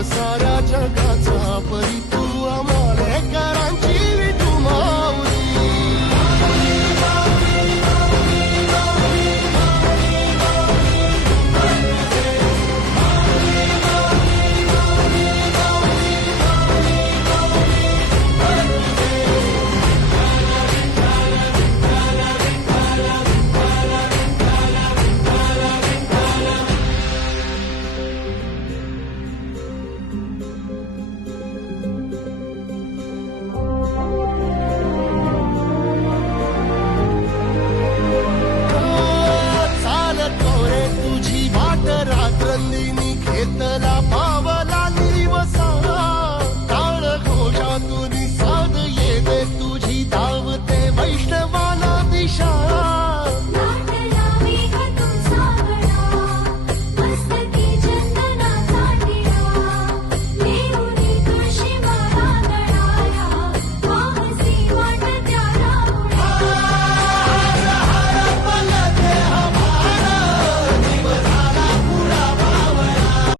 साऱ्या जगाचा परिपूर्ण इतना